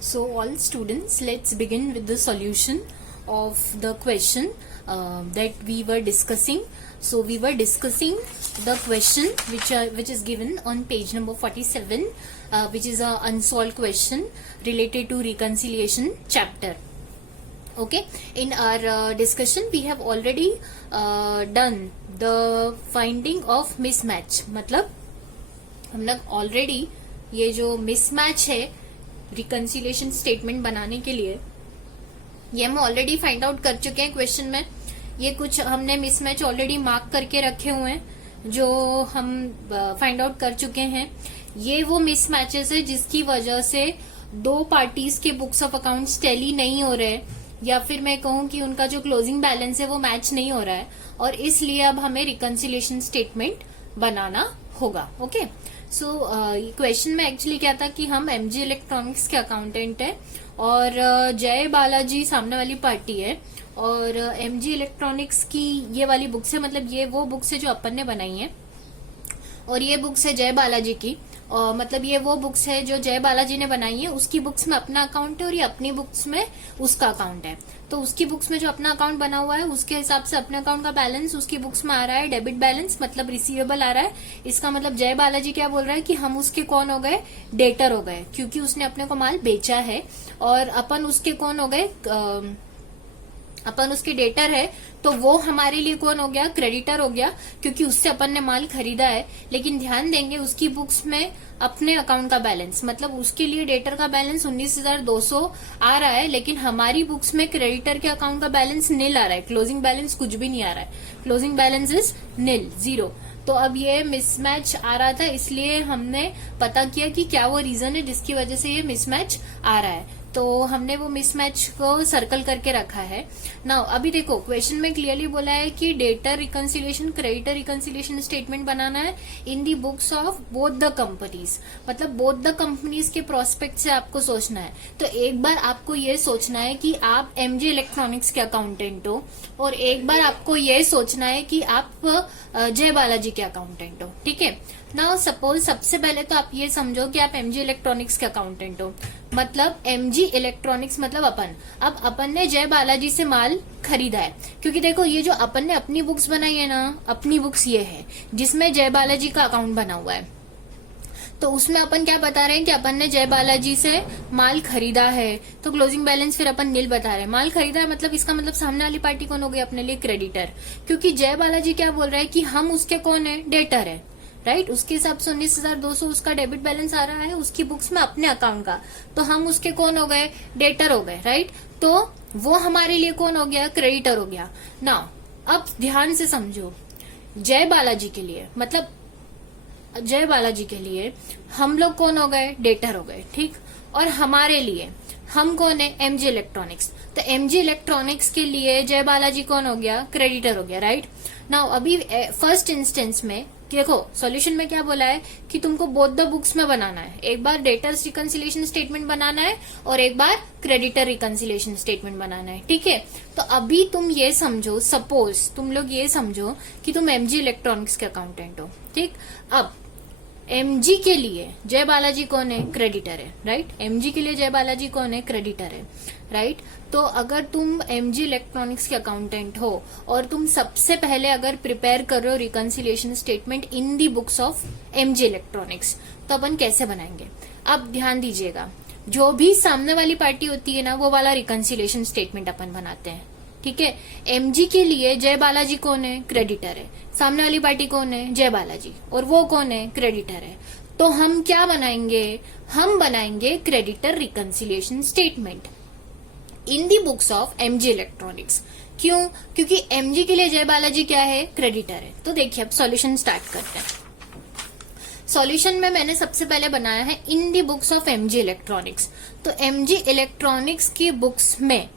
So all students, let's begin with the solution of the question that we were discussing. So we were discussing the question which is given on page number 47, which is a unsolved question related to reconciliation chapter. Okay, in our discussion we have already done the finding of mismatch. मतलब हम लोग already ये जो mismatch है reconciliation statement बनाने के लिए ये हम ऑलरेडी फाइंड आउट कर चुके हैं क्वेश्चन में. ये कुछ हमने मिसमैच ऑलरेडी मार्क करके रखे हुए हैं जो हम फाइंड आउट कर चुके हैं. ये वो मिसमैचेस है जिसकी वजह से दो पार्टीज के बुक्स ऑफ अकाउंट्स टैली नहीं हो रहे या फिर मैं कहूं कि उनका जो क्लोजिंग बैलेंस है वो मैच नहीं हो रहा है और इसलिए अब हमें रिकंसिलिएशन स्टेटमेंट बनाना होगा. ओके, सो क्वेश्चन में एक्चुअली क्या था कि हम एमजी इलेक्ट्रॉनिक्स के अकाउंटेंट है और जय बालाजी सामने वाली पार्टी है और एमजी इलेक्ट्रॉनिक्स की ये वाली बुक्स है, मतलब ये वो बुक्स है जो अपन ने बनाई है और ये बुक्स है जय बालाजी की. और मतलब ये वो बुक्स है जो जय बालाजी ने बनाई है, उसकी बुक्स में अपना अकाउंट है और ये अपनी बुक्स में उसका अकाउंट है. तो उसकी बुक्स में जो अपना अकाउंट बना हुआ है उसके हिसाब से अपने अकाउंट का बैलेंस उसकी बुक्स में आ रहा है डेबिट बैलेंस, मतलब रिसीवेबल आ रहा है. इसका मतलब जय बालाजी क्या बोल रहा है कि हम उसके कौन हो गए, डेटर हो गए, क्योंकि उसने अपने को माल बेचा है. और अपन उसके कौन हो गए, अपन उसके डेटर है, तो वो हमारे लिए कौन हो गया, क्रेडिटर हो गया, क्योंकि उससे अपन ने माल खरीदा है. लेकिन ध्यान देंगे उसकी बुक्स में अपने अकाउंट का बैलेंस, मतलब उसके लिए डेटर का बैलेंस 19,200 आ रहा है, लेकिन हमारी बुक्स में क्रेडिटर के अकाउंट का बैलेंस नील आ रहा है. क्लोजिंग बैलेंस कुछ भी नहीं आ रहा है, closing balance is nil, zero. तो अब ये मिसमैच आ रहा था, इसलिए हमने पता किया कि क्या वो रीजन है जिसकी वजह से ये मिसमैच आ रहा है. तो हमने वो मिसमैच को सर्कल करके रखा है. नाउ अभी देखो क्वेश्चन में क्लियरली बोला है कि debtor reconciliation creditor reconciliation statement बनाना है in the books of both the companies, मतलब बोथ द कंपनीज के प्रोस्पेक्ट से आपको सोचना है. तो एक बार आपको ये सोचना है कि आप एमजी इलेक्ट्रॉनिक्स के अकाउंटेंट हो और एक बार आपको ये सोचना है कि आप जय बालाजी के अकाउंटेंट हो. ठीक है, नाउ सपोज सबसे पहले तो आप ये समझो कि आप एमजी इलेक्ट्रॉनिक्स के अकाउंटेंट हो, मतलब एमजी इलेक्ट्रॉनिक्स मतलब अपन. अब अपन ने जय बालाजी से माल खरीदा है, क्योंकि देखो ये जो अपन ने अपनी बुक्स बनाई है ना, अपनी बुक्स ये है जिसमें जय बालाजी का अकाउंट बना हुआ है. तो उसमें अपन क्या बता रहे हैं कि अपन ने जय बालाजी से माल खरीदा है, तो क्लोजिंग बैलेंस फिर अपन नील बता रहे हैं. माल खरीदा है मतलब इसका मतलब सामने वाली पार्टी कौन हो गई, अपने लिए क्रेडिटर, क्योंकि जय बालाजी क्या बोल रहा है कि हम उसके कौन है, डेटर है. राइट, उसके हिसाब से 19,200 उसका डेबिट बैलेंस आ रहा है उसकी बुक्स में अपने अकाउंट का, तो हम उसके कौन हो गए, डेटर हो गए. राइट, तो वो हमारे लिए कौन हो गया, क्रेडिटर हो गया. नाउ अब ध्यान से समझो, जय बालाजी के लिए मतलब जय बालाजी के लिए हम लोग कौन हो गए, डेटर हो गए. ठीक, और हमारे लिए हम कौन है, एमजी इलेक्ट्रॉनिक्स. तो एमजी इलेक्ट्रॉनिक्स के लिए जय बालाजी कौन हो गया, क्रेडिटर हो गया. राइट, नाउ अभी फर्स्ट इंस्टेंस में देखो सॉल्यूशन में क्या बोला है कि तुमको बोथ द बुक्स में बनाना है. एक बार डेटर्स रिकंसिलिएशन स्टेटमेंट बनाना है और एक बार क्रेडिटर रिकंसिलिएशन स्टेटमेंट बनाना है. ठीक है, तो अभी तुम ये समझो, सपोज तुम लोग ये समझो कि तुम एमजी इलेक्ट्रॉनिक्स के अकाउंटेंट हो. ठीक, अब एमजी के लिए जय बालाजी कौन है, क्रेडिटर है. राइट, एमजी के लिए जय बालाजी कौन है, क्रेडिटर है. राइट, तो अगर तुम एमजी इलेक्ट्रॉनिक्स के अकाउंटेंट हो और तुम सबसे पहले अगर प्रिपेयर कर रहे हो reconciliation statement in the books of MG electronics, तो अपन कैसे बनाएंगे. अब ध्यान दीजिएगा, जो भी सामने वाली पार्टी होती है ना वो वाला रिकंसिलिएशन स्टेटमेंट अपन बनाते हैं. ठीक है, एमजी के लिए जय बालाजी कौन है, क्रेडिटर है, सामने वाली पार्टी कौन है, जय बालाजी, और वो कौन है, क्रेडिटर है. तो हम क्या बनाएंगे, हम बनाएंगे creditor reconciliation statement in the books of MG electronics. क्यों, क्योंकि एमजी के लिए जय बालाजी क्या है, क्रेडिटर है. तो देखिए अब सॉल्यूशन स्टार्ट करते हैं. सॉल्यूशन में मैंने सबसे पहले बनाया है in the books of MG electronics. तो एमजी इलेक्ट्रॉनिक्स की बुक्स में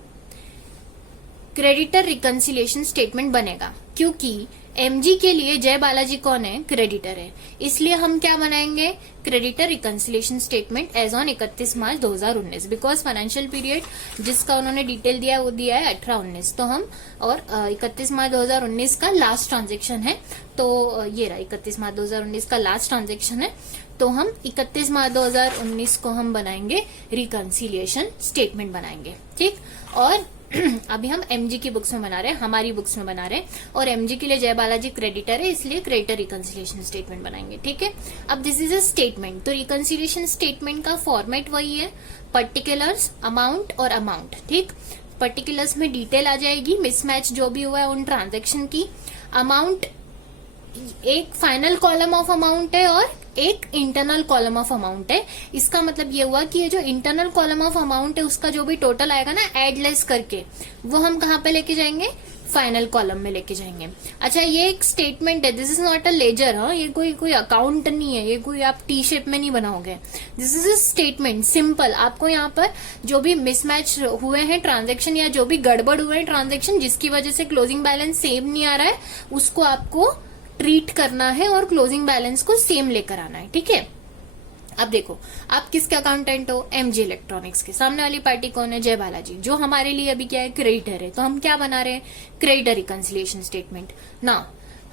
क्रेडिटर रिकंसिलिएशन स्टेटमेंट बनेगा, क्योंकि एमजी के लिए जय बालाजी कौन है? क्रेडिटर है। इसलिए हम क्या बनाएंगे? Creditor reconciliation statement as on 31 March 2019, because financial period जिसका उन्होंने डिटेल दिया है वो दिया है 18-19, तो हम और 31 मार्च 2019 का लास्ट ट्रांजेक्शन है, तो ये रहा 31 मार्च 2019 का लास्ट ट्रांजेक्शन है, तो हम 31 मार्च 2019 को हम बनाएंगे रिकंसिलिएशन स्टेटमेंट बनाएंगे। ठीक, और अभी हम एमजी की बुक्स में बना रहे हैं, हमारी बुक्स में बना रहे हैं, और एमजी के लिए जय बालाजी क्रेडिटर है, इसलिए क्रेडिटर रिकंसिलिएशन स्टेटमेंट बनाएंगे। ठीक है, अब दिस इज अ स्टेटमेंट, तो रिकंसिलिएशन स्टेटमेंट का फॉर्मेट वही है, पर्टिकुलर्स, अमाउंट और अमाउंट। ठीक, पर्टिकुलर्स में डिटेल आ जाएगी, मिसमैच जो भी हुआ है उन ट्रांजेक्शन की। अमाउंट एक फाइनल कॉलम ऑफ अमाउंट है और एक इंटरनल कॉलम ऑफ अमाउंट है। इसका मतलब ये हुआ कि ये जो इंटरनल कॉलम ऑफ अमाउंट है उसका जो भी टोटल आएगा ना एड लेस करके, वो हम कहाँ पे लेके जाएंगे? फाइनल कॉलम में लेके जाएंगे। अच्छा, ये एक स्टेटमेंट है, this is not a ledger. हाँ, ये कोई अकाउंट नहीं है, ये कोई आप टी शेप में नहीं बनाओगे। This is a statement, simple. आपको यहाँ पर जो भी मिसमैच हुए हैं ट्रांजेक्शन या जो भी गड़बड़ हुए हैं ट्रांजेक्शन जिसकी वजह से क्लोजिंग बैलेंस सेम नहीं आ रहा है, उसको आपको ट्रीट करना है और क्लोजिंग बैलेंस को सेम लेकर आना है। ठीक है, अब देखो, आप किसके अकाउंटेंट हो? एमजी इलेक्ट्रॉनिक्स के। सामने वाली पार्टी कौन है? जय बालाजी, जो हमारे लिए अभी क्या है? क्रेडिटर है। तो हम क्या बना रहे हैं? क्रेडिटर रिकंसिलिएशन स्टेटमेंट ना।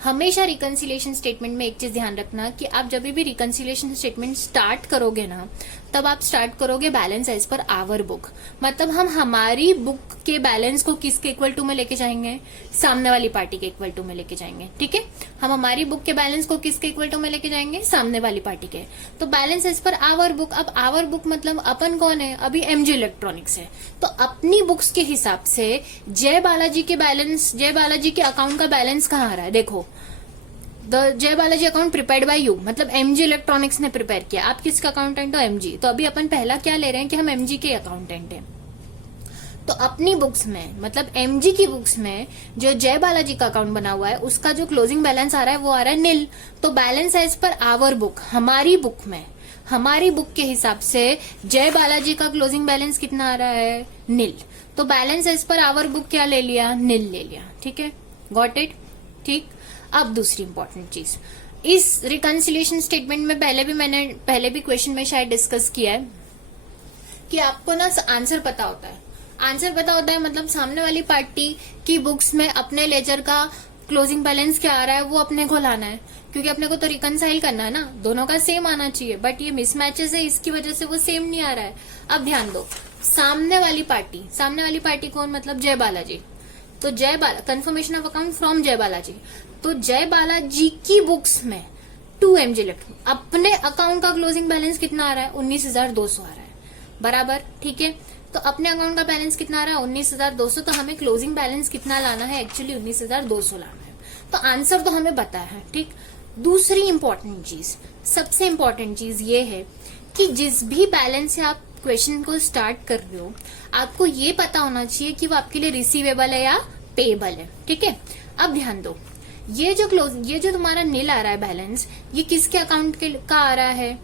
हमेशा रिकंसिलिएशन स्टेटमेंट में एक चीज ध्यान रखना कि आप जब भी रिकंसिलिएशन स्टेटमेंट स्टार्ट करोगे ना, तब आप स्टार्ट करोगे balance as per our book. मतलब हम हमारी बुक के बैलेंस को किसके इक्वल टू में लेके जाएंगे? सामने वाली पार्टी के इक्वल टू में लेके जाएंगे। ठीक है, हम हमारी बुक के बैलेंस को किसके इक्वल टू में लेके जाएंगे? सामने वाली पार्टी के। तो balance as per our book. अब आवर बुक मतलब अपन कौन है? अभी एमजी इलेक्ट्रॉनिक्स है, तो अपनी बुक्स के हिसाब से जय बालाजी के बैलेंस, जय बालाजी के अकाउंट का बैलेंस कहाँ आ रहा है? देखो, द जय Balaji account prepared by you, मतलब एमजी इलेक्ट्रॉनिक्स ने प्रिपेयर किया। आप किसका अकाउंटेंट हो? एमजी। तो अभी अपन पहला क्या ले रहे हैं कि हम एमजी के अकाउंटेंट हैं। तो अपनी बुक्स में, मतलब एमजी की बुक्स में जो जय बालाजी का अकाउंट बना हुआ है उसका जो क्लोजिंग बैलेंस आ रहा है वो आ रहा है नील। तो balance as per our book, हमारी बुक में, हमारी बुक के हिसाब से जय बालाजी का क्लोजिंग बैलेंस कितना आ रहा है? नील। तो balance as per our book क्या ले लिया? नील ले लिया। ठीक है, गॉट इट। ठीक, अब दूसरी इंपॉर्टेंट चीज, इस रिकंसिलिएशन स्टेटमेंट में पहले भी क्वेश्चन में शायद डिस्कस किया है कि आपको ना आंसर पता होता है। आंसर पता होता है मतलब सामने वाली पार्टी की बुक्स में अपने लेजर का क्लोजिंग बैलेंस क्या आ रहा है वो अपने को लाना है, क्योंकि अपने को तो रिकंसाइल करना है ना, दोनों का सेम आना चाहिए। बट ये मिसमैचेस है, इसकी वजह से वो सेम नहीं आ रहा है। अब ध्यान दो, सामने वाली पार्टी कौन? मतलब जय बालाजी। तो कंफर्मेशन ऑफ अकाउंट फ्रॉम जय बालाजी। तो जय बालाजी की बुक्स में टू एमजी इलेक्ट्रॉनिक्स अपने अकाउंट का क्लोजिंग बैलेंस कितना आ रहा है? 19,200 आ रहा है, बराबर। ठीक है, तो अपने अकाउंट का बैलेंस कितना आ रहा है? 19,200। तो हमें क्लोजिंग बैलेंस कितना लाना है? एक्चुअली 19,200 लाना है। तो आंसर तो हमें पता है। ठीक, दूसरी इंपॉर्टेंट चीज, सबसे इंपॉर्टेंट चीज ये है कि जिस भी बैलेंस से आप क्वेश्चन को स्टार्ट कर रहे हो, आपको ये पता होना चाहिए कि वो आपके लिए रिसीवेबल है या पेएबल है। ठीक है, अब ध्यान दो, ये जो तुम्हारा नील आ रहा है बैलेंस, ये किसके अकाउंट का आ रहा है?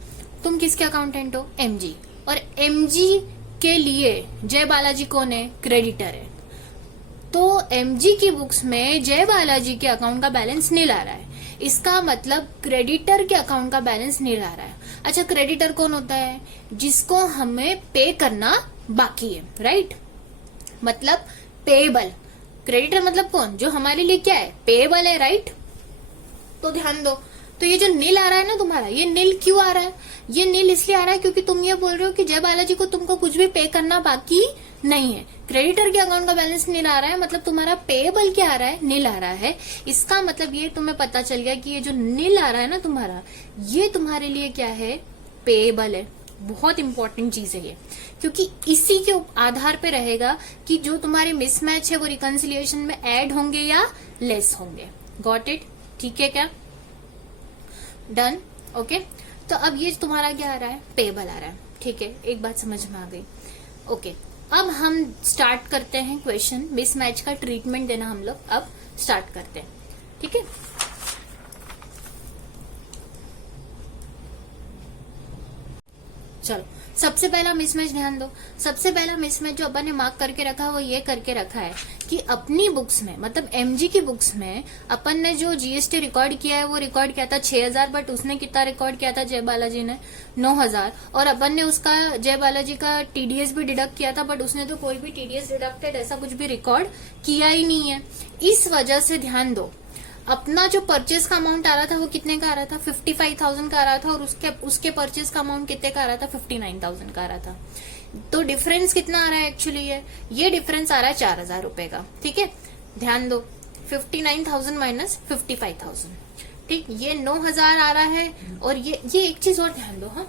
तुम किसके अकाउंटेंट हो? एमजी। और एमजी के लिए जय बालाजी कौन है? क्रेडिटर है। तो एमजी की बुक्स में जय बालाजी के अकाउंट का बैलेंस नील आ रहा है, इसका मतलब क्रेडिटर के अकाउंट का बैलेंस नील आ रहा है। अच्छा, क्रेडिटर कौन होता है? जिसको हमें पे करना बाकी है, राइट? मतलब पेएबल। क्रेडिटर मतलब कौन? जो हमारे लिए क्या है? पेएबल है, राइट? तो ध्यान दो, तो ये जो नील आ रहा है ना तुम्हारा, ये नील क्यों आ रहा है? ये नील इसलिए आ रहा है क्योंकि तुम ये बोल रहे हो कि जय बालाजी को तुमको कुछ भी पे करना बाकी नहीं है। क्रेडिटर के अकाउंट का बैलेंस नील आ रहा है, मतलब तुम्हारा पेएबल क्या आ रहा है? नील आ रहा है। इसका मतलब ये तुम्हें पता चल गया कि ये जो नील आ रहा है ना तुम्हारा, ये तुम्हारे लिए क्या है? पेएबल है। बहुत इंपॉर्टेंट चीज है ये, क्योंकि इसी के आधार पे रहेगा कि जो तुम्हारे मिसमैच है वो रिकंसिलिएशन में ऐड होंगे या लेस होंगे। Got it? ठीक है क्या? डन? ओके, तो अब ये तुम्हारा क्या आ रहा है? पेएबल आ रहा है। ठीक है, एक बात समझ में आ गई। ओके, अब हम स्टार्ट करते हैं क्वेश्चन, मिसमैच का ट्रीटमेंट देना हम लोग अब स्टार्ट करते हैं। ठीक है, चलो सबसे पहला मिसमैच ध्यान दो। सबसे पहला मिसमैच जो अपन ने मार्क करके रखा है वो ये करके रखा है कि अपनी बुक्स में मतलब एमजी की बुक्स में अपन ने जो जीएसटी रिकॉर्ड किया है वो रिकॉर्ड किया था 6000, बट उसने कितना रिकॉर्ड किया था जय बालाजी ने 9000, और अपन ने उसका जय बालाजी का टीडीएस भी डिडक्ट किया था, बट उसने तो कोई भी टीडीएस डिडक्टेड ऐसा कुछ भी रिकॉर्ड किया ही नहीं है। इस वजह से ध्यान दो अपना जो परचेज का अमाउंट आ रहा था वो कितने का आ रहा था 55,000 का आ रहा था, और उसके परचेज का अमाउंट कितने का आ रहा था 59,000 का आ रहा था। तो डिफरेंस कितना आ रहा है एक्चुअली ये डिफरेंस आ रहा है 4,000 रुपए का। ठीक है, ध्यान दो 59,000 माइनस 55,000, ठीक, ये 9,000 आ रहा है। और ये एक चीज और ध्यान दो, हाँ,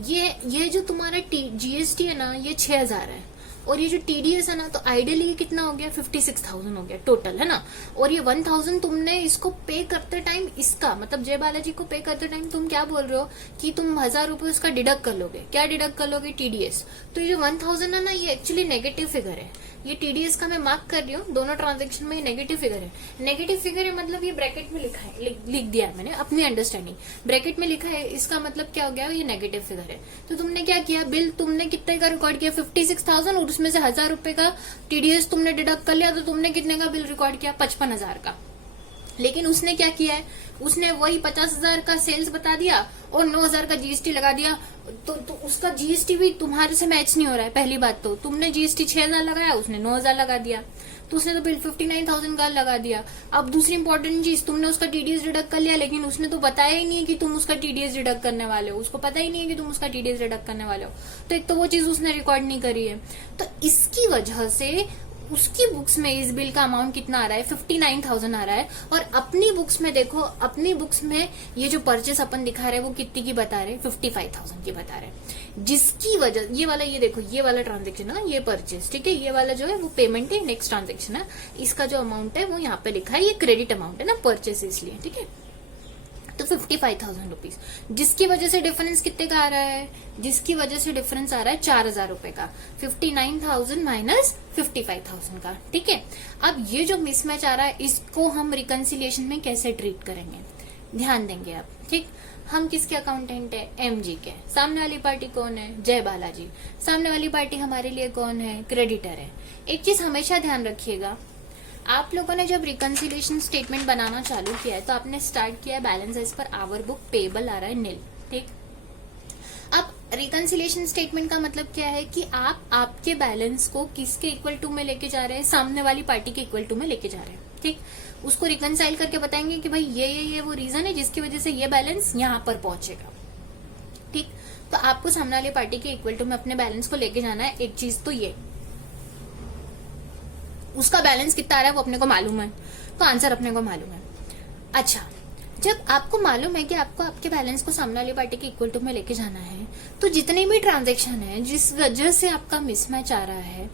ये जो तुम्हारा जीएसटी है ना ये 6,000 है, और ये जो टीडीएस है ना तो आइडियली ये कितना हो गया 56,000 हो गया टोटल, है ना। और ये 1,000 तुमने इसको पे करते टाइम, इसका मतलब जय बालाजी को पे करते टाइम तुम क्या बोल रहे हो कि तुम 1,000 रुपए उसका डिडक्ट कर लोगे। क्या डिडक्ट कर लोगे? टीडीएस। तो ये जो 1,000 है ना ये एक्चुअली नेगेटिव फिगर है। ये टीडीएस का मैं मार्क कर रही हूँ, दोनों ट्रांजेक्शन में ये नेगेटिव फिगर है। नेगेटिव फिगर है मतलब ये ब्रैकेट में लिखा है, लिख दिया है मैंने अपनी अंडरस्टैंडिंग, ब्रैकेट में लिखा है, इसका मतलब क्या हो गया ये नेगेटिव फिगर है। तो तुमने क्या किया, बिल तुमने कितने का रिकॉर्ड किया 56,000, और उसमें से 1,000 रुपए का टीडीएस तुमने डिडक्ट कर लिया, तो तुमने कितने का बिल रिकॉर्ड किया 55,000 का। लेकिन उसने क्या किया है, उसने वही 50,000 का सेल्स बता दिया और 9,000 का जीएसटी लगा दिया। तो उसका जीएसटी भी तुम्हारे से मैच नहीं हो रहा है। पहली बात तो तुमने जीएसटी 6,000 लगाया, उसने 9,000 लगा दिया, तो उसने तो बिल 59,000 का लगा दिया। अब दूसरी इंपॉर्टेंट चीज, तुमने उसका टीडीएस डिडक्ट कर लिया, लेकिन उसने तो बताया ही नहीं है कि तुम उसका टीडीएस डिडक्ट करने वाले हो, उसको पता ही नहीं है कि तुम उसका टीडीएस डिडक्ट करने वाले हो। तो एक तो वो चीज उसने रिकॉर्ड नहीं करी है, तो इसकी वजह से उसकी बुक्स में इस बिल का अमाउंट कितना आ रहा है 59,000 आ रहा है। और अपनी बुक्स में देखो, अपनी बुक्स में ये जो परचेस अपन दिखा रहे हैं वो कितनी की बता रहे हैं 55,000 की बता रहे हैं, जिसकी वजह ये वाला, ये देखो ये वाला ट्रांजेक्शन है, ये परचेस, ठीक है, ये वाला जो है वो पेमेंट है, नेक्स्ट ट्रांजेक्शन है, इसका जो अमाउंट है वो यहाँ पे लिखा है, ये क्रेडिट अमाउंट है ना परचेस, इसलिए ठीक है। तो 55,000 रुपीज, जिसकी वजह से डिफरेंस कितने का आ रहा है, जिसकी वजह से डिफरेंस आ रहा है 4,000 रुपए का, 59,000 माइनस 55,000 का। ठीक है, अब ये जो मिसमैच आ रहा है इसको हम रिकंसिलिएशन में कैसे ट्रीट करेंगे, ध्यान देंगे आप। ठीक, हम किसके अकाउंटेंट है, एमजी के। सामने वाली पार्टी कौन है, जय बालाजी। सामने वाली पार्टी हमारे लिए कौन है, क्रेडिटर है। एक चीज हमेशा ध्यान रखिएगा, आप लोगों ने जब रिकंसिलिएशन स्टेटमेंट बनाना चालू किया है तो आपने स्टार्ट किया balance as per our book, payable आ रहा है नील। ठीक, अब रिकंसिलिएशन स्टेटमेंट का मतलब क्या है कि आप आपके बैलेंस को किसके इक्वल टू में लेके जा रहे हैं, सामने वाली पार्टी के इक्वल टू में लेके जा रहे हैं। ठीक, उसको रिकंसाइल करके बताएंगे कि भाई ये वो रीजन है जिसकी वजह से ये बैलेंस यहाँ पर पहुंचेगा। ठीक, तो आपको सामने वाली पार्टी के इक्वल टू में अपने बैलेंस को लेके जाना है। एक चीज तो ये, उसका बैलेंस कितना आ रहा है वो अपने को मालूम है, तो आंसर अपने को मालूम है। अच्छा, जब आपको मालूम है कि आपको आपके बैलेंस को सामने वाली पार्टी के इक्वल टू में लेके जाना है, तो जितने भी ट्रांजैक्शन है जिस वजह से आपका मिसमैच आ रहा है,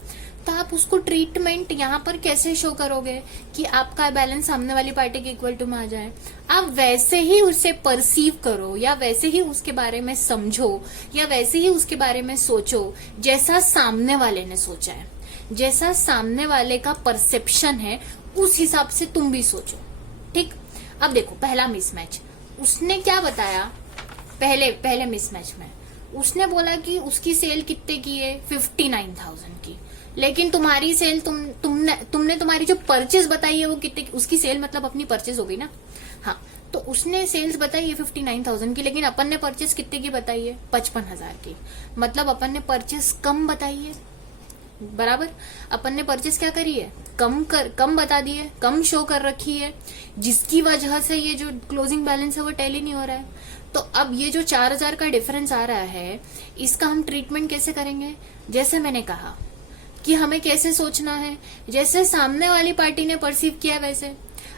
तो आप उसको ट्रीटमेंट यहाँ पर कैसे शो करोगे कि आपका बैलेंस सामने वाली पार्टी के इक्वल टू में आ जाए। आप वैसे ही उसे परसीव करो, या वैसे ही उसके बारे में समझो, या वैसे ही उसके बारे में सोचो जैसा सामने वाले ने सोचा है, जैसा सामने वाले का परसेप्शन है उस हिसाब से तुम भी सोचो। ठीक, अब देखो पहला मिसमैच उसने क्या बताया, पहले मिसमैच में उसने बोला कि उसकी सेल कितने की है 59,000 की, लेकिन तुम्हारी सेल तुमने तुम्हारी जो परचेज बताई है वो कितने, उसकी सेल मतलब अपनी परचेज हो गई ना। हाँ, तो उसने सेल्स बताई है 59,000 की, लेकिन अपन ने परचेज कितने की बताई है 55,000 की, मतलब अपन ने परचेज कम बताई है। बराबर, अपन ने परचेज क्या करी है, कम बता दी है, कम शो कर रखी है, जिसकी वजह से ये जो क्लोजिंग बैलेंस है वो टैली नहीं हो रहा है। तो अब ये जो 4,000 का डिफरेंस आ रहा है इसका हम ट्रीटमेंट कैसे करेंगे, जैसे मैंने कहा कि हमें कैसे सोचना है, जैसे सामने वाली पार्टी ने परसीव किया वैसे।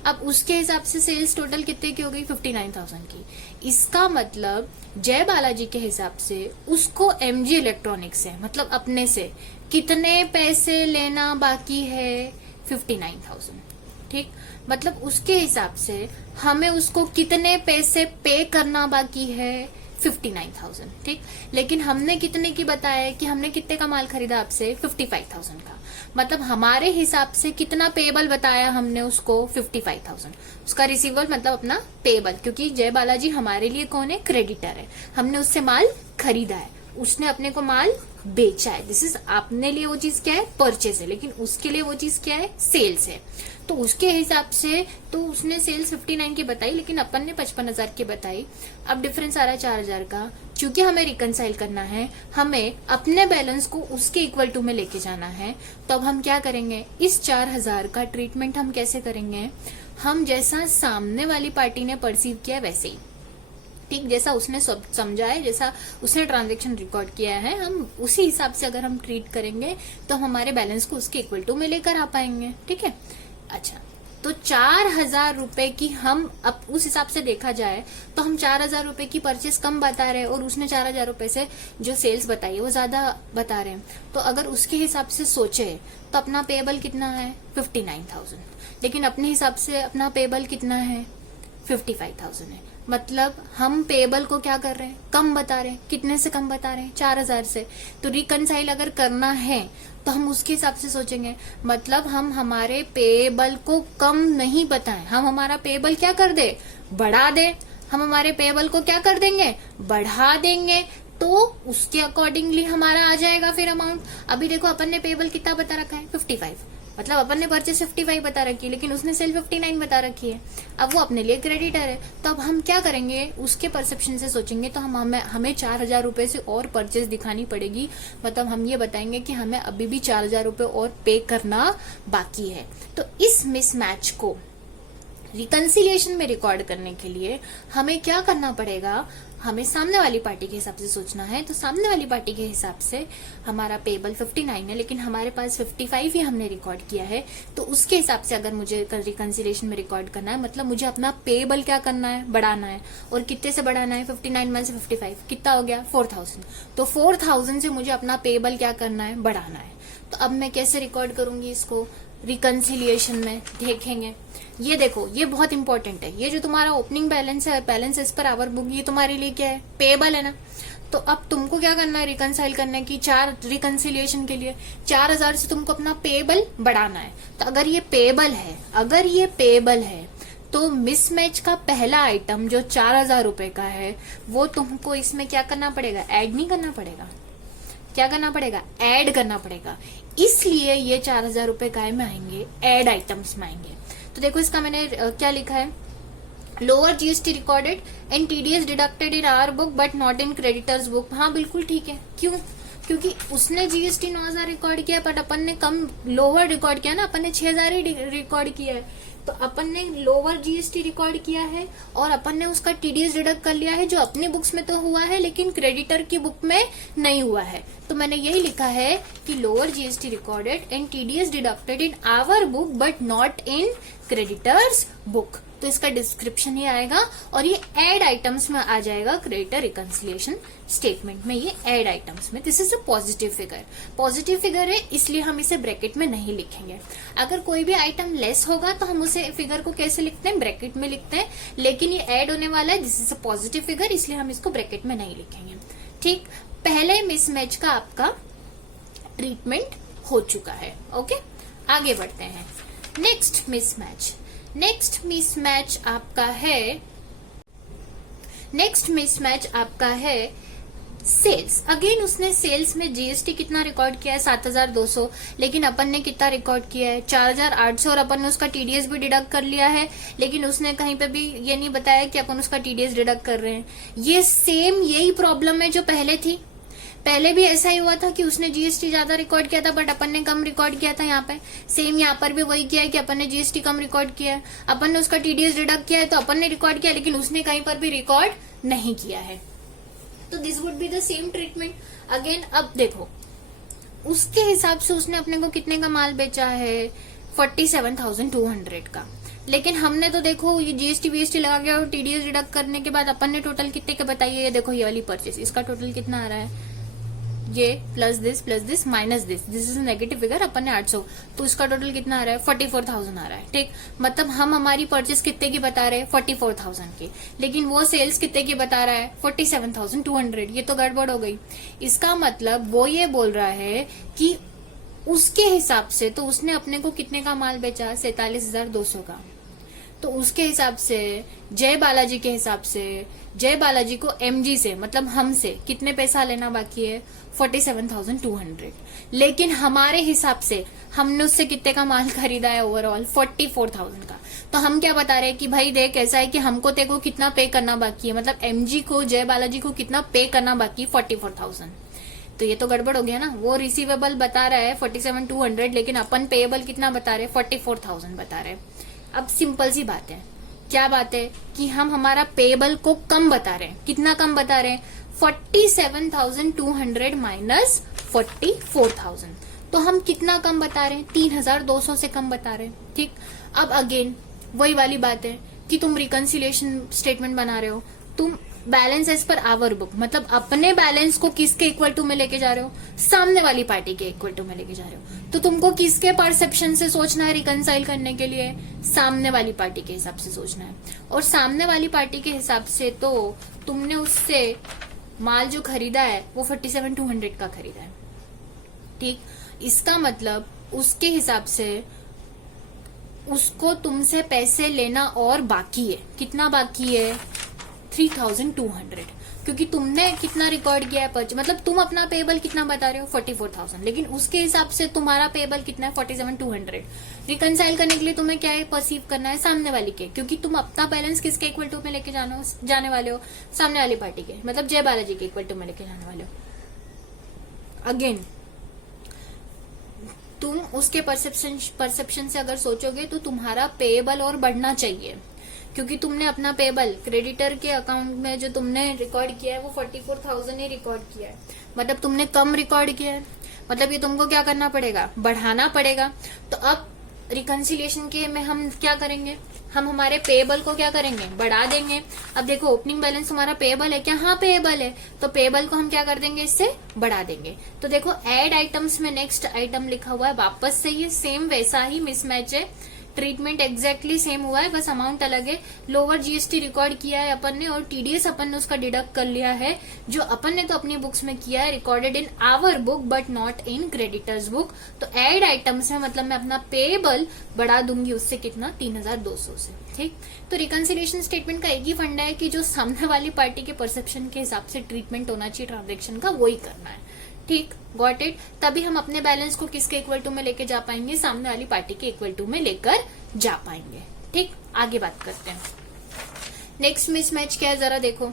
अब उसके हिसाब से सेल्स टोटल कितने की हो गई 59,000 की। इसका मतलब जय बालाजी के हिसाब से उसको एमजी इलेक्ट्रॉनिक्स से मतलब अपने से कितने पैसे लेना बाकी है 59,000। ठीक, मतलब उसके हिसाब से हमें उसको कितने पैसे पे करना बाकी है 59,000। ठीक, लेकिन हमने कितने की बताया कि हमने कितने का माल खरीदा आपसे 55,000 का, मतलब हमारे हिसाब से कितना पेबल बताया हमने उसको 55,000। उसका रिसीवेबल मतलब अपना पेबल, क्योंकि जय बालाजी हमारे लिए कौन है, क्रेडिटर है, हमने उससे माल खरीदा है, उसने अपने को माल बेचा है, दिस इज अपने लिए वो चीज क्या है, परचेज है, लेकिन उसके लिए वो चीज क्या है, सेल्स है। तो उसके हिसाब से तो उसने सेल्स 59 की बताई, लेकिन अपन ने 55,000 की बताई। अब डिफरेंस आ रहा है 4,000 का। क्योंकि हमें रिकनसाइल करना है, हमें अपने बैलेंस को उसके इक्वल टू में लेके जाना है, तो अब हम क्या करेंगे, इस 4,000 का ट्रीटमेंट हम कैसे करेंगे, हम जैसा सामने वाली पार्टी ने परसीव किया वैसे ही, ठीक, जैसा उसने समझा है, जैसा उसने ट्रांजैक्शन रिकॉर्ड किया है, हम उसी हिसाब से अगर हम ट्रीट करेंगे तो हमारे बैलेंस को उसके इक्वल टू में लेकर आ पाएंगे। ठीक है, अच्छा, तो 4,000 रुपए की हम अब उस हिसाब से देखा जाए तो हम 4,000 रुपए की परचेस कम बता रहे हैं और उसने 4,000 रुपए से जो सेल्स बताई है वो ज्यादा बता रहे हैं। तो अगर उसके हिसाब से सोचे तो अपना पेबल कितना है, 59,000, लेकिन अपने हिसाब से अपना पेबल कितना है, 55,000 है। मतलब हम पेबल को क्या कर रहे हैं, कम बता रहे हैं। कितने से कम बता रहे हैं, 4,000 से। तो रिकनसाइल अगर करना है तो हम उसके हिसाब से सोचेंगे, मतलब हम हमारे पेबल को कम नहीं बताएं, हम हमारा पेबल क्या कर दे, बढ़ा दे। हम हमारे पेबल को क्या कर देंगे, बढ़ा देंगे, तो उसके अकॉर्डिंगली हमारा आ जाएगा फिर अमाउंट। अभी देखो अपन ने पेबल कितना बता रखा है, 55, मतलब अपन ने परचेस 55 बता रखी है, लेकिन उसने सेल 59 बता रखी है। अब वो अपने लिए क्रेडिटर है, तो अब हम क्या करेंगे, उसके परसेप्शन से सोचेंगे, तो हमें 4,000 रुपए से और परचेस दिखानी पड़ेगी। मतलब हम ये बताएंगे कि हमें अभी भी 4,000 रुपए और पे करना बाकी है। तो इस मिसमैच को रिकंसिलिएशन में रिकॉर्ड करने के लिए हमें क्या करना पड़ेगा, हमें सामने वाली पार्टी के हिसाब से सोचना है। तो सामने वाली पार्टी के हिसाब से हमारा पेबल 59 है, लेकिन हमारे पास 55 ही हमने रिकॉर्ड किया है। तो उसके हिसाब से अगर मुझे रिकंसिलिएशन में रिकॉर्ड करना है, मतलब मुझे अपना पेबल क्या करना है, बढ़ाना है। और कितने से बढ़ाना है, 59 में से 55 कितना हो गया, 4,000। तो 4,000 से मुझे अपना पेबल क्या करना है, बढ़ाना है। तो अब मैं कैसे रिकॉर्ड करूंगी इसको, रिकंसिलिएशन में देखेंगे। ये देखो, ये बहुत इंपॉर्टेंट है। ये जो तुम्हारा ओपनिंग बैलेंस है, balance as per our book, ये तुम्हारे लिए क्या है, पेबल है ना। तो अब तुमको क्या करना है, रिकंसाइल करने की, रिकंसिलिएशन के लिए 4,000 से तुमको अपना पेबल बढ़ाना है। तो अगर ये पेबल है तो मिसमैच का पहला आइटम जो 4,000 रुपए का है, वो तुमको इसमें क्या करना पड़ेगा, ऐड नहीं करना पड़ेगा, क्या करना पड़ेगा, ऐड करना पड़ेगा। इसलिए ये 4,000 रुपए काय में आएंगे, ऐड आइटम्स में आएंगे। तो देखो इसका मैंने क्या लिखा है, lower GST recorded and TDS deducted in our book but not in creditors book. हाँ बिल्कुल ठीक है, क्यों, क्योंकि उसने जीएसटी 9,000 रिकॉर्ड किया, बट अपन ने कम लोअर रिकॉर्ड किया ना, अपन ने 6,000 ही रिकॉर्ड किया है। तो अपन ने लोअर जीएसटी रिकॉर्ड किया है और अपन ने उसका टीडीएस डिडक्ट कर लिया है, जो अपनी बुक्स में तो हुआ है लेकिन क्रेडिटर की बुक में नहीं हुआ है। तो मैंने यही लिखा है कि lower GST recorded and TDS deducted in our book but not in creditors book. तो इसका डिस्क्रिप्शन ही आएगा और ये एड आइटम्स में आ जाएगा, क्रेडिटर रिकंसिलिएशन स्टेटमेंट में, ये एड आइटम्स में। This is a positive figure, positive figure है इसलिए हम इसे ब्रैकेट में नहीं लिखेंगे। अगर कोई भी आइटम लेस होगा तो हम उसे फिगर को कैसे लिखते हैं, ब्रैकेट में लिखते हैं, लेकिन ये ऐड होने वाला है, this is a positive figure, इसलिए हम इसको ब्रैकेट में नहीं लिखेंगे। ठीक, पहले मिसमैच का आपका ट्रीटमेंट हो चुका है। ओके, आगे बढ़ते हैं। नेक्स्ट मिसमैच आपका है सेल्स। अगेन उसने सेल्स में जीएसटी कितना रिकॉर्ड किया है, 7,200, लेकिन अपन ने कितना रिकॉर्ड किया है, 4,800, और अपन ने उसका टीडीएस भी डिडक्ट कर लिया है, लेकिन उसने कहीं पे भी ये नहीं बताया कि अपन उसका टीडीएस डिडक्ट कर रहे हैं। ये सेम यही प्रॉब्लम है जो पहले थी। पहले भी ऐसा ही हुआ था कि उसने जीएसटी ज्यादा रिकॉर्ड किया था बट अपन ने कम रिकॉर्ड किया था। यहाँ पे सेम यहाँ पर भी वही किया है कि अपन ने जीएसटी कम रिकॉर्ड किया है, अपन ने उसका टीडीएस डिडक्ट किया है, तो अपन ने रिकॉर्ड किया, लेकिन उसने कहीं पर भी रिकॉर्ड नहीं किया है। तो this would be the same treatment again. अब देखो उसके हिसाब से उसने अपने को कितने का माल बेचा है, 47,200 का, लेकिन हमने तो देखो ये जीएसटी वीएसटी लगा के और टीडीएस डिडक्ट करने के बाद अपन ने टोटल कितने का बताइए, ये देखो ये वाली परचेस, इसका टोटल कितना आ रहा है, ये plus this minus this is negative figure, अपन ने 800, तो इसका टोटल कितना आ रहा है, 44,000 आ रहा है। ठीक, मतलब हम हमारी परचेस कितने की बता रहे हैं, 44,000 की, लेकिन वो सेल्स कितने की बता रहा है, 47,200। ये तो गड़बड़ हो गई। इसका मतलब वो ये बोल रहा है कि उसके हिसाब से तो उसने अपने को कितने का माल बेचा, 47,200 का। तो उसके हिसाब से जय बालाजी के हिसाब से जय बालाजी को एमजी से मतलब हमसे कितने पैसा लेना बाकी है 47,200। लेकिन हमारे हिसाब से हमने उससे कितने का माल खरीदा है ओवरऑल 44,000 का। तो हम क्या बता रहे हैं कि भाई देख ऐसा है कि हमको तेरे को कितना पे करना बाकी है, मतलब एमजी को जय बालाजी को कितना पे करना बाकी है 44,000। तो ये तो गड़बड़ हो गया ना, वो रिसीवेबल बता रहा है 47,200 लेकिन अपन पेएबल कितना बता रहे हैं 44,000 बता रहे हैं। अब सिंपल सी बात है, क्या बात है कि हम हमारा पेएबल को कम बता रहे हैं। कितना कम बता रहे हैं 47,200 माइनस 44,000। तो हम कितना कम बता रहे हैं 3,200 से कम बता रहे हैं। ठीक, अब अगेन वही वाली बात है कि तुम रिकंसिलिएशन स्टेटमेंट बना रहे हो, तुम balance as per our book मतलब अपने बैलेंस को किसके इक्वल टू में लेके जा रहे हो, सामने वाली पार्टी के इक्वल टू में लेके जा रहे हो। तो तुमको किसके परसेप्शन से सोचना है रिकंसाइल करने के लिए, सामने वाली पार्टी के हिसाब से सोचना है। और सामने वाली पार्टी के हिसाब से तो तुमने उससे माल जो खरीदा है वो 47,200 का खरीदा है। ठीक, इसका मतलब उसके हिसाब से उसको तुमसे पैसे लेना और बाकी है। कितना बाकी है 3,200, क्योंकि तुमने कितना रिकॉर्ड किया है मतलब तुम अपना पेएबल कितना बता रहे हो 44,000, लेकिन उसके हिसाब से तुम्हारा पेएबल कितना है 47,200। रिकंसाइल करने के लिए तुम्हें क्या है परसीव करना है सामने वाली के, क्योंकि तुम अपना बैलेंस किसके इक्वल टू में लेके जाने वाले हो, सामने वाली पार्टी के मतलब जय बालाजी के इक्वल टू में लेके जाने वाले हो। अगेन तुम उसके परसेप्शन से अगर सोचोगे तो तुम्हारा पेएबल और बढ़ना चाहिए, क्योंकि तुमने अपना पेएबल क्रेडिटर के अकाउंट में जो तुमने रिकॉर्ड किया है वो 44,000 ही रिकॉर्ड किया है, मतलब तुमने कम रिकॉर्ड किया है। मतलब ये तुमको क्या करना पड़ेगा, बढ़ाना पड़ेगा। तो अब रिकंसिलिएशन के में हम क्या करेंगे, हम हमारे पेएबल को क्या करेंगे, बढ़ा देंगे। अब देखो ओपनिंग बैलेंस हमारा पेएबल है क्या, हाँ पेएबल है, तो पेएबल को हम क्या कर देंगे, इससे बढ़ा देंगे। तो देखो ऐड आइटम्स में नेक्स्ट आइटम लिखा हुआ है, वापस से ये सेम वैसा ही मिसमैच है, ट्रीटमेंट एग्जैक्टली सेम हुआ है, बस अमाउंट अलग है। लोअर जीएसटी रिकॉर्ड किया है अपन ने और टीडीएस अपन ने उसका डिडक्ट कर लिया है, जो अपन ने तो अपनी बुक्स में किया है, recorded in our book but not in creditors book. Add ऐड आइटम्स में मतलब मैं अपना पेएबल बढ़ा दूंगी उससे कितना 3,200 से। ठीक, तो रिकंसिलिएशन स्टेटमेंट का एक ही फंडा है कि जो सामने वाली पार्टी के परसेप्शन के हिसाब से ट्रीटमेंट होना चाहिए ट्रांजेक्शन का, वही करना है। ठीक, गॉट इट। तभी हम अपने बैलेंस को किसके इक्वल टू में लेके जा पाएंगे, सामने वाली पार्टी के इक्वल टू में लेकर जा पाएंगे। ठीक, आगे बात करते हैं। नेक्स्ट मिसमैच क्या है जरा देखो,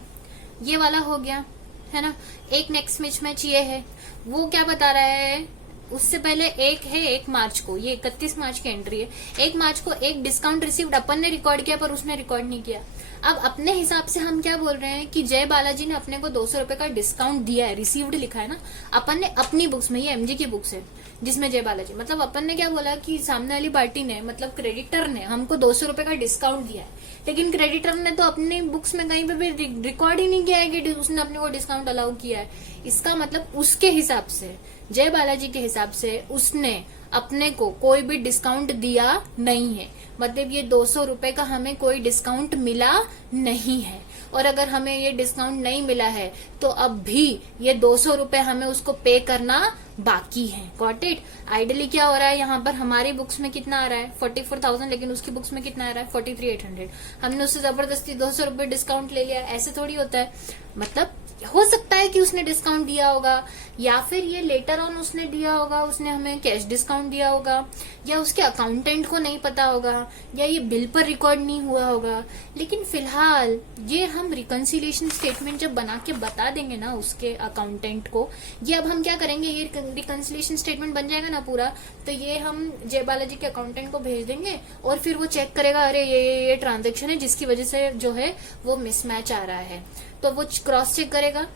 ये वाला हो गया है ना। एक नेक्स्ट मिसमैच ये है, वो क्या बता रहा है, उससे पहले एक है 1 मार्च को, ये 31 मार्च की एंट्री है। 1 मार्च को एक डिस्काउंट रिसीव्ड अपन ने रिकॉर्ड किया पर उसने रिकॉर्ड नहीं किया। अब अपने हिसाब से हम क्या बोल रहे हैं कि जय बालाजी ने अपने को 200 रुपए का डिस्काउंट दिया है, रिसीव्ड लिखा है ना अपन ने अपनी बुक्स में, ये एमजी की बुक्स है जिसमें जय बालाजी, मतलब अपन ने क्या बोला कि सामने वाली पार्टी ने मतलब क्रेडिटर ने हमको 200 रुपए का डिस्काउंट दिया है, लेकिन क्रेडिटर ने तो अपनी बुक्स में कहीं पे भी रिकॉर्ड ही नहीं किया है कि उसने अपने को डिस्काउंट अलाउ किया है। इसका मतलब उसके हिसाब से, जय बालाजी के हिसाब से उसने अपने को कोई भी डिस्काउंट दिया नहीं है, मतलब ये 200 रुपए का हमें कोई डिस्काउंट मिला नहीं है। और अगर हमें ये डिस्काउंट नहीं मिला है तो अब भी ये 200 रुपए हमें उसको पे करना बाकी है। Got it. आइडली क्या हो रहा है, यहाँ पर हमारी बुक्स में कितना आ रहा है 44,000, लेकिन उसकी बुक्स में कितना आ रहा है 43,800। हमने उससे जबरदस्ती 200 रुपए डिस्काउंट ले लिया, ऐसे थोड़ी होता है। मतलब हो सकता है कि उसने डिस्काउंट दिया होगा, या फिर ये लेटर ऑन उसने दिया होगा, उसने हमें कैश डिस्काउंट दिया होगा, या उसके अकाउंटेंट को नहीं पता होगा, या ये बिल पर रिकॉर्ड नहीं हुआ होगा। लेकिन फिलहाल ये हम रिकंसिलिएशन स्टेटमेंट जब बना के बता देंगे ना उसके अकाउंटेंट को, ये अब हम क्या करेंगे, ये रिकंसिलिएशन स्टेटमेंट बन जाएगा ना पूरा, तो ये हम जय बालाजी के अकाउंटेंट को भेज देंगे और फिर वो चेक करेगा, अरे ये ट्रांजेक्शन है जिसकी वजह से जो है वो मिसमैच आ रहा है, तो वो क्रॉस चेक करेगा।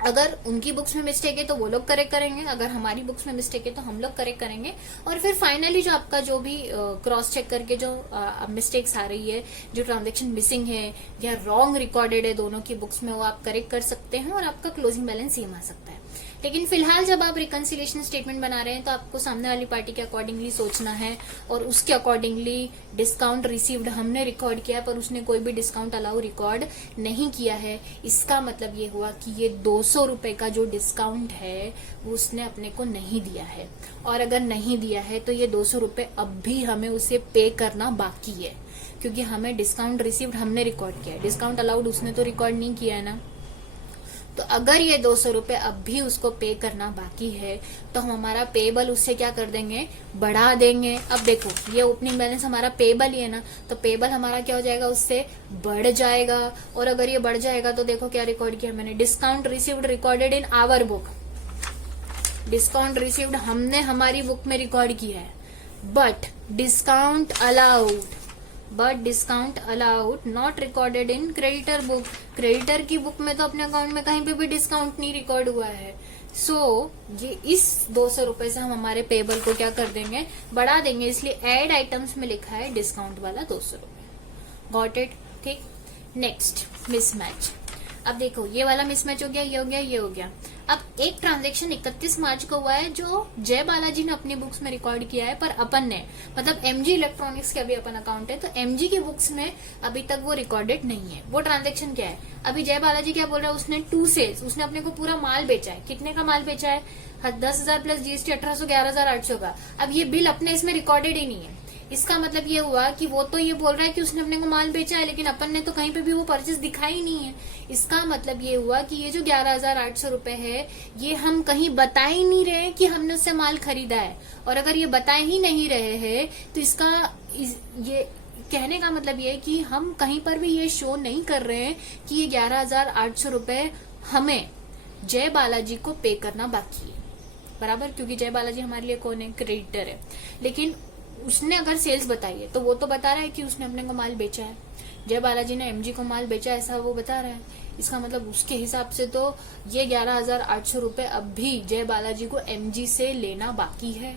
अगर उनकी बुक्स में मिस्टेक है तो वो लोग करेक्ट करेंगे, अगर हमारी बुक्स में मिस्टेक है तो हम लोग करेक्ट करेंगे। और फिर फाइनली जो आपका जो भी क्रॉस चेक करके जो मिस्टेक्स आ रही है, जो ट्रांजैक्शन मिसिंग है या रॉन्ग रिकॉर्डेड है दोनों की बुक्स में, वो आप करेक्ट कर सकते हैं और आपका क्लोजिंग बैलेंस सेम आ सकता है। लेकिन फिलहाल जब आप रिकंसिलिएशन स्टेटमेंट बना रहे हैं तो आपको सामने वाली पार्टी के अकॉर्डिंगली सोचना है और उसके अकॉर्डिंगली डिस्काउंट रिसीव्ड हमने रिकॉर्ड किया पर उसने कोई भी डिस्काउंट अलाउ रिकॉर्ड नहीं किया है। इसका मतलब ये हुआ कि ये 200 रुपए का जो डिस्काउंट है वो उसने अपने को नहीं दिया है, और अगर नहीं दिया है तो ये 200 रुपए अब भी हमें उसे पे करना बाकी है। क्योंकि हमें डिस्काउंट रिसीव्ड हमने रिकॉर्ड किया है, डिस्काउंट अलाउड उसने तो रिकॉर्ड नहीं किया है ना। तो अगर ये 200 रुपए अब भी उसको पे करना बाकी है तो हम हमारा पेबल उससे क्या कर देंगे, बढ़ा देंगे। अब देखो ये ओपनिंग बैलेंस हमारा पेबल ही है ना, तो पेबल हमारा क्या हो जाएगा, उससे बढ़ जाएगा। और अगर ये बढ़ जाएगा तो देखो क्या रिकॉर्ड किया मैंने, discount received recorded in our book, discount received हमने हमारी बुक में रिकॉर्ड किया है, but discount allowed not recorded in creditor book. Creditor की बुक में तो अपने अकाउंट में कहीं पे भी डिस्काउंट नहीं रिकॉर्ड हुआ है। सो ये इस 200 रुपए से हम हमारे पेबल को क्या कर देंगे, बढ़ा देंगे, इसलिए एड आइटम्स में लिखा है डिस्काउंट वाला 200 रुपए। Got it? ठीक। Next mismatch. अब देखो ये वाला मिसमैच हो गया, ये हो गया, ये हो गया। अब एक ट्रांजैक्शन 31 मार्च को हुआ है जो जय बालाजी ने अपनी बुक्स में रिकॉर्ड किया है, पर अपन ने मतलब एमजी इलेक्ट्रॉनिक्स के अभी अपन अकाउंट है तो एमजी की बुक्स में अभी तक वो रिकॉर्डेड नहीं है। वो ट्रांजैक्शन क्या है, अभी जय बालाजी क्या बोल रहा है, उसने 2 सेल्स, उसने अपने को पूरा माल बेचा है। कितने का माल बेचा है, 10,000 प्लस जीएसटी 1800, 11,800 का। अब ये बिल अपने इसमें रिकॉर्डेड ही नहीं है। इसका मतलब ये हुआ कि वो तो ये बोल रहा है कि उसने अपने को माल बेचा है, लेकिन अपन ने तो कहीं पे भी वो परचेस दिखाई नहीं है। इसका मतलब ये हुआ कि ये जो 11,800 रुपए है ये हम कहीं बता ही नहीं रहे कि हमने उससे माल खरीदा है। और अगर ये बता ही नहीं रहे हैं तो इसका ये कहने का मतलब ये है कि हम कहीं पर भी ये शो नहीं कर रहे हैं कि ये 11,800 रुपए हमें जय बालाजी को पे करना बाकी है, बराबर। क्योंकि जय बालाजी हमारे लिए कौन है, क्रेडिटर है। लेकिन उसने अगर सेल्स बताई है तो वो तो बता रहा है कि उसने अपने को माल बेचा है, जय बालाजी ने एमजी को माल बेचा, ऐसा वो बता रहा है। इसका मतलब उसके हिसाब से तो ये 11,800 रुपए अब भी जय बालाजी को एमजी से लेना बाकी है।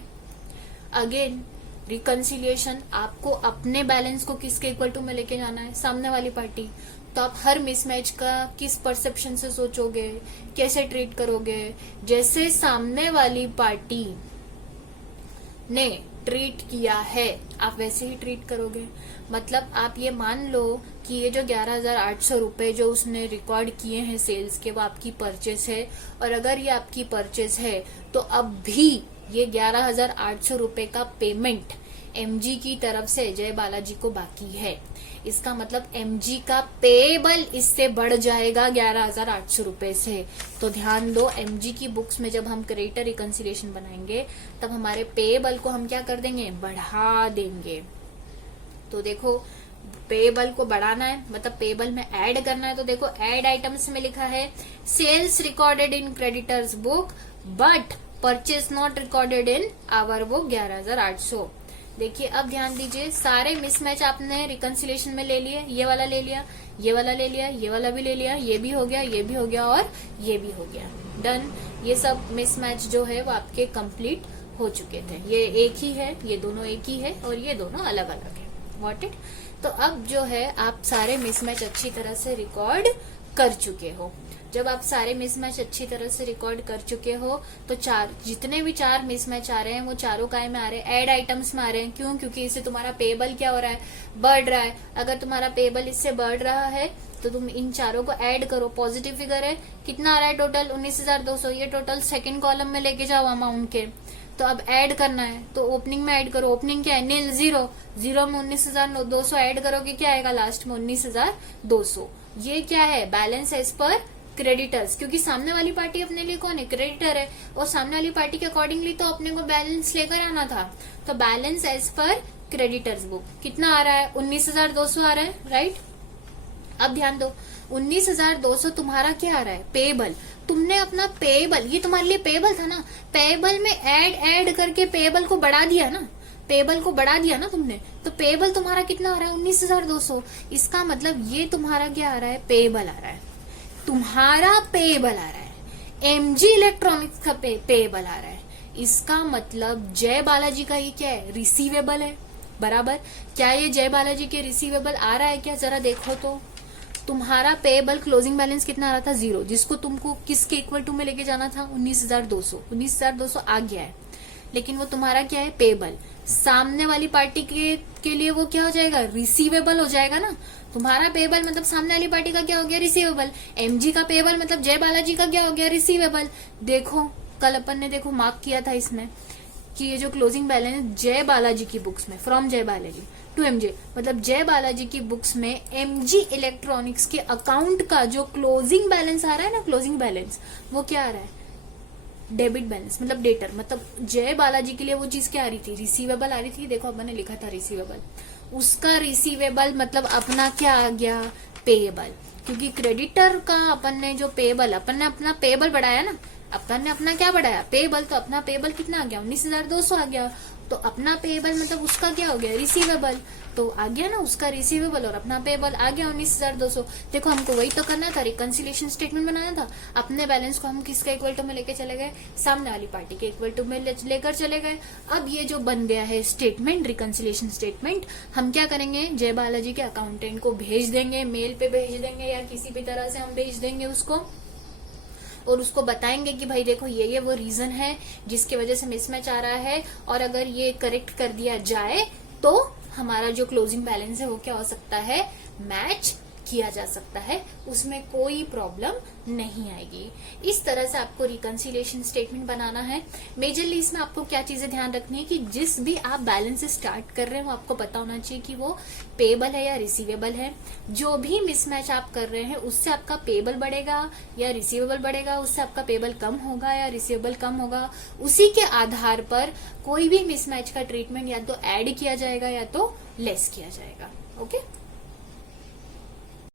अगेन रिकंसिलिएशन, आपको अपने बैलेंस को किसके इक्वल टू में लेके जाना है, सामने वाली पार्टी। तो आप हर मिसमैच का किस परसेप्शन से सोचोगे, कैसे ट्रीट करोगे, जैसे सामने वाली पार्टी ने ट्रीट किया है आप वैसे ही ट्रीट करोगे। मतलब आप ये मान लो कि ये जो 11,800 रुपए जो उसने रिकॉर्ड किए हैं सेल्स के, वो आपकी परचेस है। और अगर ये आपकी परचेस है तो अब भी ये 11,800 रुपए का पेमेंट एमजी की तरफ से जय बालाजी को बाकी है। इसका मतलब एमजी का पेबल इससे बढ़ जाएगा 11,800 रुपए से। तो ध्यान दो, एमजी की बुक्स में जब हम क्रेडिटर रिकंसिलिएशन बनाएंगे तब हमारे पेबल को हम क्या कर देंगे, बढ़ा देंगे। तो देखो पेबल को बढ़ाना है मतलब पेबल में ऐड करना है। तो देखो ऐड आइटम्स में लिखा है sales recorded in creditors book but purchase not recorded in our book 11,800। देखिए अब ध्यान दीजिए, सारे मिसमैच आपने रिकंसिलिएशन में ले लिए, ये वाला ले लिया, ये वाला ले लिया, ये वाला भी ले लिया, ये भी हो गया, ये भी हो गया और ये भी हो गया, डन। ये सब मिसमैच जो है वो आपके कंप्लीट हो चुके थे। ये एक ही है, ये दोनों एक ही है और ये दोनों अलग अलग है। What it? तो अब जो है आप सारे मिसमैच अच्छी तरह से रिकॉर्ड कर चुके हो। जब आप सारे मिसमैच अच्छी तरह से रिकॉर्ड कर चुके हो तो जितने भी 4 मिसमैच आ रहे हैं वो चारों काय में आ रहे हैं, ऐड आइटम्स में आ रहे हैं। क्यों? क्योंकि इससे तुम्हारा पेबल क्या हो रहा है, बढ़ रहा है। अगर तुम्हारा पेबल इससे बढ़ रहा है तो तुम इन चारों को ऐड करो। पॉजिटिव फिगर है, कितना आ रहा है टोटल 19,200। ये टोटल सेकेंड कॉलम में लेके जाओ अमाउंट के। तो अब ऐड करना है तो ओपनिंग में ऐड करो। ओपनिंग क्या है, नील, जीरो। जीरो में 19,200 ऐड करोगे, क्या आएगा लास्ट में 19,200। ये क्या है, बैलेंस एज पर क्रेडिटर्स, क्योंकि सामने वाली पार्टी अपने लिए कौन है, क्रेडिटर है। और सामने वाली पार्टी के अकॉर्डिंगली तो अपने को बैलेंस लेकर आना था। तो balance as per creditors book कितना आ रहा है, 19,200 आ रहा है, राइट। अब ध्यान दो, 19,200 तुम्हारा क्या आ रहा है, पेबल। तुमने अपना पेबल, ये तुम्हारे लिए पेबल था ना, पेबल में ऐड करके पेबल को बढ़ा दिया ना, पेबल को बढ़ा दिया ना तुमने। तो पेबल तुम्हारा कितना आ रहा है, 19,200। इसका मतलब ये तुम्हारा क्या आ रहा है, पेबल आ रहा है, तुम्हारा पेबल आ रहा है। एमजी इलेक्ट्रॉनिक्स का पेबल आ रहा है। इसका मतलब जय बालाजी का ये क्या है, रिसीवेबल है, बराबर। क्या ये जय बालाजी के रिसीवेबल आ रहा है क्या, जरा देखो तो। तुम्हारा पेबल क्लोजिंग बैलेंस कितना आ रहा था, 0, जिसको तुमको किसके इक्वल टू में लेके जाना था, 19,200। 19,200 आ गया है, लेकिन वो तुम्हारा क्या है, पेबल। सामने वाली पार्टी के लिए वो क्या हो जाएगा, रिसीवेबल हो जाएगा ना। तुम्हारा पेबल मतलब सामने वाली पार्टी का क्या हो गया, रिसीवेबल। एमजी का पेबल मतलब जय बालाजी का क्या हो गया, रिसीवेबल। देखो कल अपन ने देखो मार्क किया था इसमें, कि ये जो क्लोजिंग बैलेंस जय बालाजी की बुक्स में, फ्रॉम जय बालाजी टू एमजे, मतलब जय बालाजी की बुक्स में एमजी इलेक्ट्रॉनिक्स के अकाउंट का जो क्लोजिंग बैलेंस आ रहा है ना, क्लोजिंग बैलेंस, वो क्या आ रहा है, डेबिट बैलेंस, मतलब डेटर, मतलब जय बालाजी के लिए वो चीज क्या आ रही थी, रिसीवेबल आ रही थी। देखो अपन ने लिखा था रिसीवेबल, उसका रिसीवेबल मतलब अपना क्या आ गया, पेएबल। क्योंकि क्रेडिटर का अपन ने जो पेएबल, अपन ने अपना पेएबल बढ़ाया ना, अपन ने अपना क्या बढ़ाया, पेएबल, तो अपना पेएबल कितना आ गया, 19,200 आ गया। तो अपना पेएबल मतलब उसका क्या हो गया, रिसीवेबल, तो आ गया ना उसका रिसीवेबल, और अपना पेएबल आ गया 19,200। देखो हमको वही तो करना था, रिकंसिलिएशन स्टेटमेंट बनाना था। अपने बैलेंस को हम किसके इक्वल टू में लेके चले गए, सामने वाली पार्टी के इक्वल टू में लेकर चले गए। अब ये जो बन गया है स्टेटमेंट, रिकंसिलिएशन स्टेटमेंट, हम क्या करेंगे, जय बालाजी के अकाउंटेंट को भेज देंगे, मेल पे भेज देंगे या किसी भी तरह से हम भेज देंगे उसको, और उसको बताएंगे कि भाई देखो ये वो रीजन है जिसकी वजह से मिसमैच आ रहा है, और अगर ये करेक्ट कर दिया जाए तो हमारा जो क्लोजिंग बैलेंस है वो क्या हो सकता है, मैच किया जा सकता है, उसमें कोई प्रॉब्लम नहीं आएगी। इस तरह से आपको रिकंसिलिएशन स्टेटमेंट बनाना है। मेजरली इसमें आपको क्या चीजें ध्यान रखनी है कि जिस भी आप बैलेंस से स्टार्ट कर रहे हैं वो आपको पता होना चाहिए कि वो पेएबल है या रिसीवेबल है। जो भी मिसमैच आप कर रहे हैं उससे आपका पेएबल बढ़ेगा या रिसीवेबल बढ़ेगा, उससे आपका पेएबल कम होगा या रिसीवेबल कम होगा, उसी के आधार पर कोई भी मिसमैच का ट्रीटमेंट या तो ऐड किया जाएगा या तो लेस किया जाएगा। ओके।